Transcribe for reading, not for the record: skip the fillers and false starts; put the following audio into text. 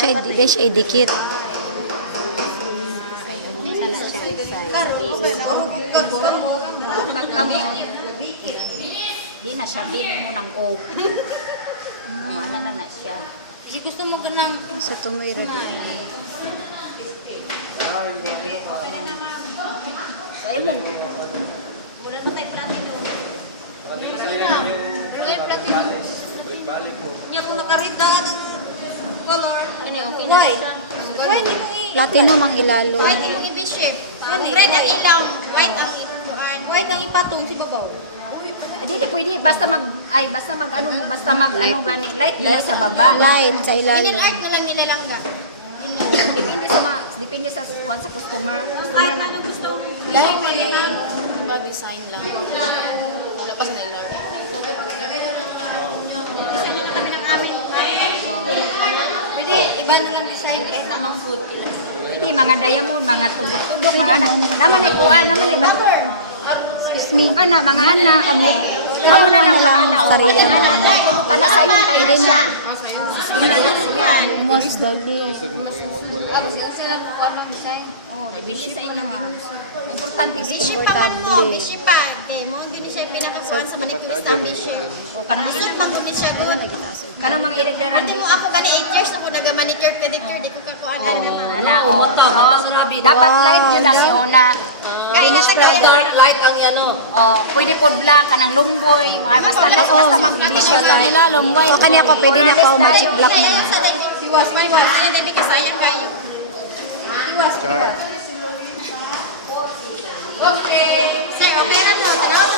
siya idikit. Karon ko kay puro mo. Di na siya bit mo ng o. Ano na siya. Kasi gusto mo ganang Sa tumoy ra din. Mula na kay Platino. pero ay platinum. Niya kung nakarita ng color. Why? Why hindi mo Platinum ang ilalo. White yung i-shape. Red ang ilaw, white ang ituan. White ang ipatong si babaw. Hindi pwede basta mag light lang sa baba. Light sa Pinil ilalo. art na lang nilalangga. Depende sa customer. Kahit na anong gusto. Dahil diba design lang. Wala pa sa nailar. Isa na lang kami ng amin. Pwede, iba na lang design kahit anong suit nila. Hindi mga diamond, mga pwede na. Naman ay buwan ni cover. Excuse me. Ano mga anak. Kamuha na lang sarili. Pwede na. Mas dali. Kasi ang sila mo kuha ng design. Bishi Or pa man mo, dati. bishi pa. Okay, mo gini siya pinakakuan sa manicurist na bishi. Gusto bang guni siya good. Karang mga Pati mo ako gani 8 years na ko naga-manicure, pedicure, di ko kakuan na naman. No, mata ha, sarabi. dapat light yun ang Wow. una. Kaya nga sa kaya. Dark light ang yan, no? Oh, pwede po black kanang lungkoy. Mas wala sa Visual light. So kanya ko pwede na ako magic black na. Ayaw sa dahil. Iwas, iwas. Ayaw dahil kasayang kayo. Iwas, iwas. Okay. Sir, okay na no. Tanaw